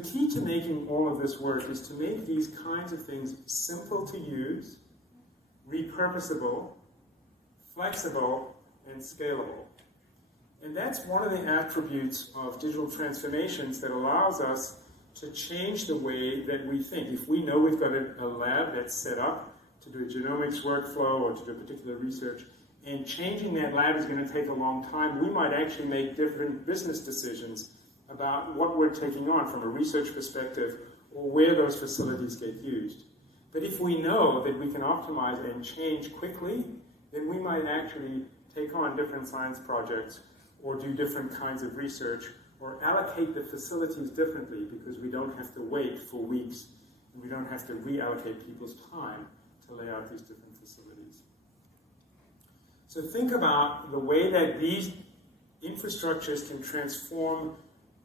the key to making all of this work is to make these kinds of things simple to use, repurposable, flexible, and scalable. And that's one of the attributes of digital transformations that allows us to change the way that we think. If we know we've got a lab that's set up to do a genomics workflow or to do particular research, and changing that lab is going to take a long time, we might actually make different business decisions about what we're taking on from a research perspective or where those facilities get used. But if we know that we can optimize and change quickly, then we might actually take on different science projects or do different kinds of research or allocate the facilities differently because we don't have to wait for weeks and we don't have to reallocate people's time to lay out these different facilities. So think about the way that these infrastructures can transform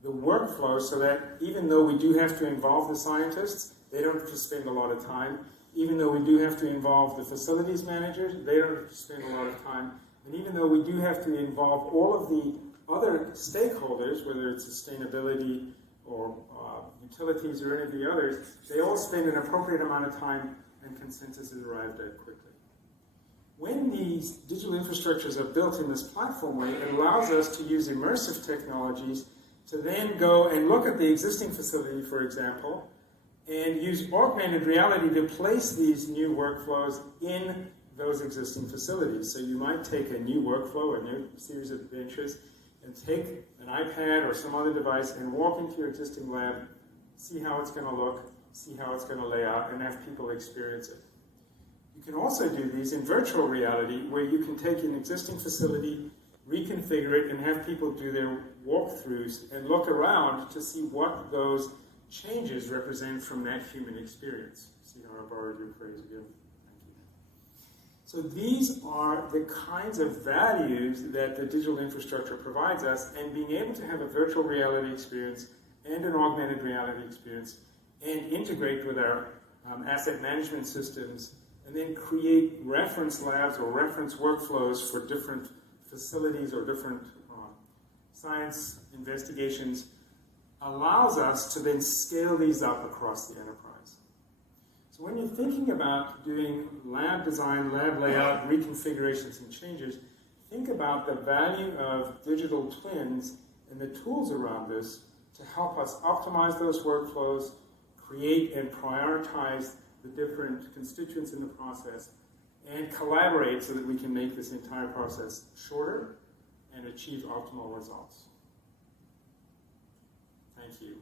the workflow so that even though we do have to involve the scientists, they don't have to spend a lot of time. Even though we do have to involve the facilities managers, they don't have to spend a lot of time. And even though we do have to involve all of the other stakeholders, whether it's sustainability or utilities or any of the others, they all spend an appropriate amount of time and consensus is arrived at quickly. When these digital infrastructures are built in this platform way, it allows us to use immersive technologies to then go and look at the existing facility, for example, and use augmented reality to place these new workflows in those existing facilities. So you might take a new workflow, a new series of benches, and take an iPad or some other device and walk into your existing lab, see how it's going to look, see how it's going to lay out, and have people experience it. You can also do these in virtual reality, where you can take an existing facility, reconfigure it, and have people do their walkthroughs and look around to see what those changes represent from that human experience. See how I borrowed your phrase again? Thank you. So these are the kinds of values that the digital infrastructure provides us, and being able to have a virtual reality experience and an augmented reality experience and integrate with our asset management systems and then create reference labs or reference workflows for different facilities or different science investigations allows us to then scale these up across the enterprise. So when you're thinking about doing lab design, lab layout, reconfigurations and changes, think about the value of digital twins and the tools around this to help us optimize those workflows, create and prioritize the different constituents in the process, and collaborate so that we can make this entire process shorter and achieve optimal results. Thank you.